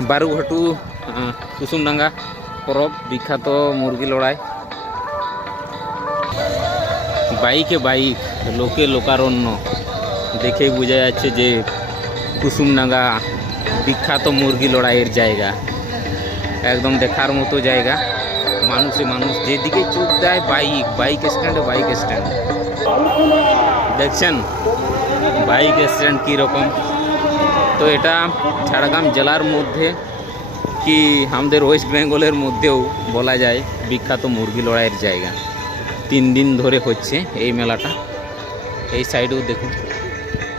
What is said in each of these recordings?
বারুঘাটু কুসুমডাঙ্গা পরব বিখ্যাত মুরগি লড়াই বাইকে বাইক, লোকে লোকারণ্য দেখেই বোঝা যাচ্ছে যে কুসুমডাঙ্গা বিখ্যাত মুরগি লড়াইয়ের জায়গা। একদম দেখার মতো জায়গা। মানুষে মানুষ যেদিকে চোখ দেয়, বাইক বাইক স্ট্যান্ডে বাইক স্ট্যান্ড দেখছেন? বাইক স্ট্যান্ড কীরকম? তো এটা ঝাড়গ্রাম জেলার মধ্যে কি আমাদের ওয়েস্ট বেঙ্গলের মধ্যেও বলা যায় বিখ্যাত মুরগি লড়াইয়ের জায়গা। তিন দিন ধরে হচ্ছে এই মেলাটা। এই সাইডেও দেখুন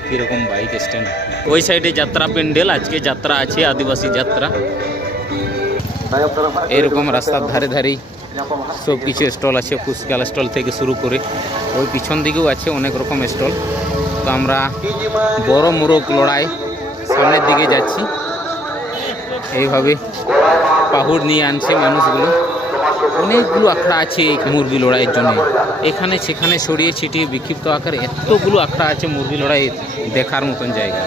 কীরকম বাইক স্ট্যান্ড ওই সাইডে যাত্রা প্যান্ডেল, আজকে যাত্রা আছে, আদিবাসী যাত্রা। এরকম রাস্তার ধারে ধারেই সব কিছু স্টল আছে ফুচকাল স্টল থেকে শুরু করে ওই পিছন দিকেও আছে অনেক রকম স্টল। তো আমরা বড় মোরগ লড়াই সামনের দিকে যাচ্ছি। এইভাবে পাহুড় নিয়ে আনছে মানুষগুলো। অনেকগুলো আখড়া আছে এই মুরগি লড়াইয়ের জন্য। এখানে সেখানে ছড়িয়ে ছিটিয়ে বিক্ষিপ্ত আকারে এতগুলো আখড়া আছে মুরগি লড়াই দেখার মতন জায়গা।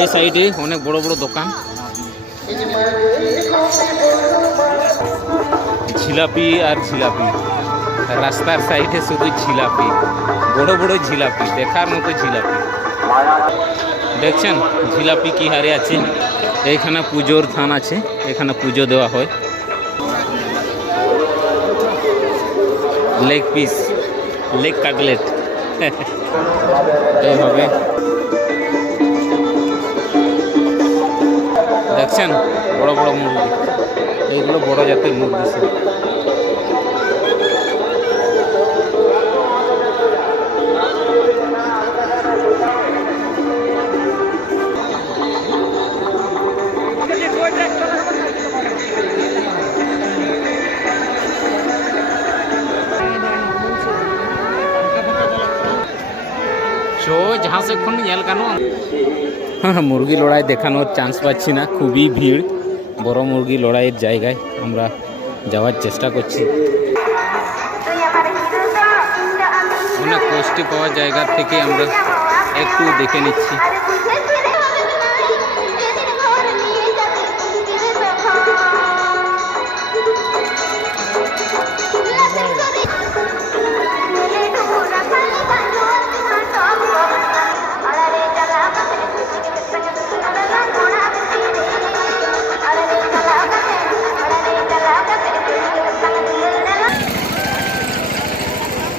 এই সাইডে অনেক বড় বড় দোকান। ঝিলাপি আর ঝিলাপি। রাস্তার সাইডে শুধু ঝিলাপি। বড় বড় ঝিলাপি, দেখার মতো ঝিলাপি। দেখছেন? ঝিলাপি কি হারে আছে? এইখানে পুজোর ধান আছে, এখানে পুজো দেওয়া হয়। লেগ পিস লেগ কাটলেট এইভাবে। দেখছেন? বড় বড় মুরগি। এইগুলো বড় জাতের মুরগি গানো মুরগি লড়াই দেখানোর চান্স পাচ্ছি না খুবই ভিড়। বড় মুরগি লড়াইয়ের জায়গায় আমরা যাওয়ার চেষ্টা করছি। অনেক কষ্টি পাওয়া জায়গা থেকে আমরা একটু দেখে নিচ্ছি।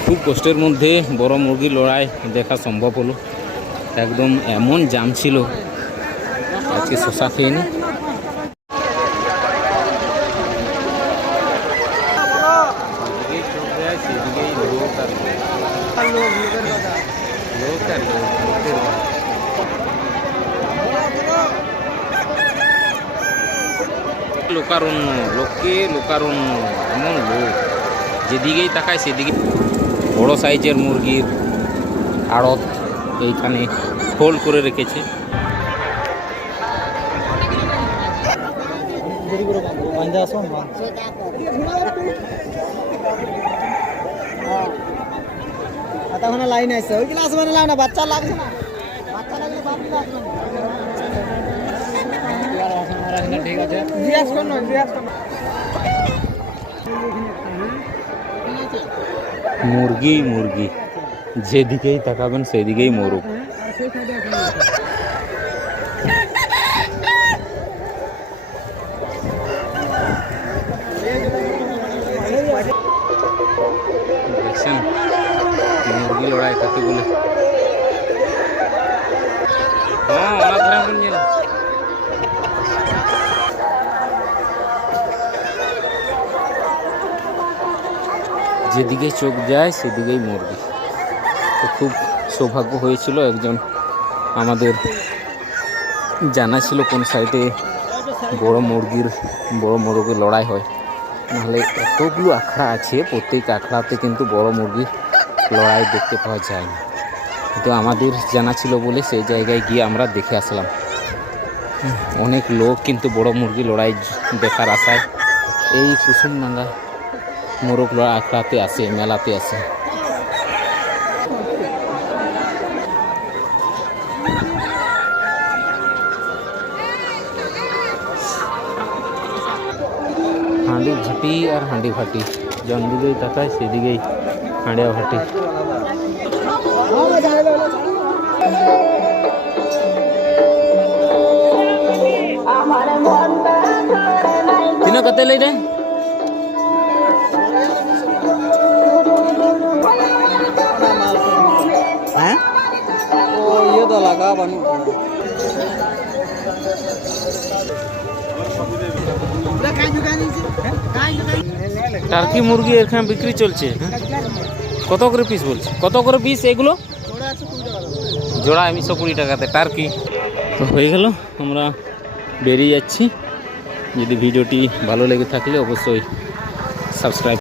খুব কষ্টের মধ্যে বড় মুরগি লড়াই দেখা সম্ভব হলো। একদম এমন জাম ছিল। আজকে শশা খেয়ে লোকারণ্য, লোককে লোকারণ্য, এমন লোক। যেদিকেই তাকায় সেদিকে বড় সাইজের মুরগির আড়ত এইখানে হোল্ড করে রেখেছে। লাইন আছে ওইখানে বাচ্চা লাগছে না ঠিক আছে। মুরগি মুরগি যেদিকেই তাকাবেন সেদিকেই মোরগ যেদিকে চোখ যায়, সেদিকেই মুরগি তো খুব সৌভাগ্য হয়েছিল একজন আমাদের জানা ছিল কোন সাইডে বড় মুরগির বড় মুরগির লড়াই হয়। নাহলে এতগুলো আখড়া আছে, প্রত্যেক আখড়াতে কিন্তু বড় মুরগির লড়াই দেখতে পাওয়া যায় না। কিন্তু আমাদের জানা ছিল বলে সেই জায়গায় গিয়ে আমরা দেখে আসলাম। অনেক লোক কিন্তু বড় মুরগি লড়াই দেখার আশায় এই কুসুমডাঙ্গা মোরগগুলো আখড়াতে আছে মেলাতে আছে। হাঁড়ি ঘাটি আর হাঁড়ি ভাটি যেমন দিকেই তাকায় সেদিকেই হাঁড়িয়া ভাটি তিনা কত লাই রে টার্কি মুরগি এখানে বিক্রি চলছে হ্যাঁ? কত করে পিস বলছে? কত করে পিস এগুলো? জোড়া একশো কুড়ি টাকাতে টার্কি। তো হয়ে গেল আমরা বেরিয়ে যাচ্ছি। যদি ভিডিওটি ভালো লেগে থাকলে অবশ্যই সাবস্ক্রাইব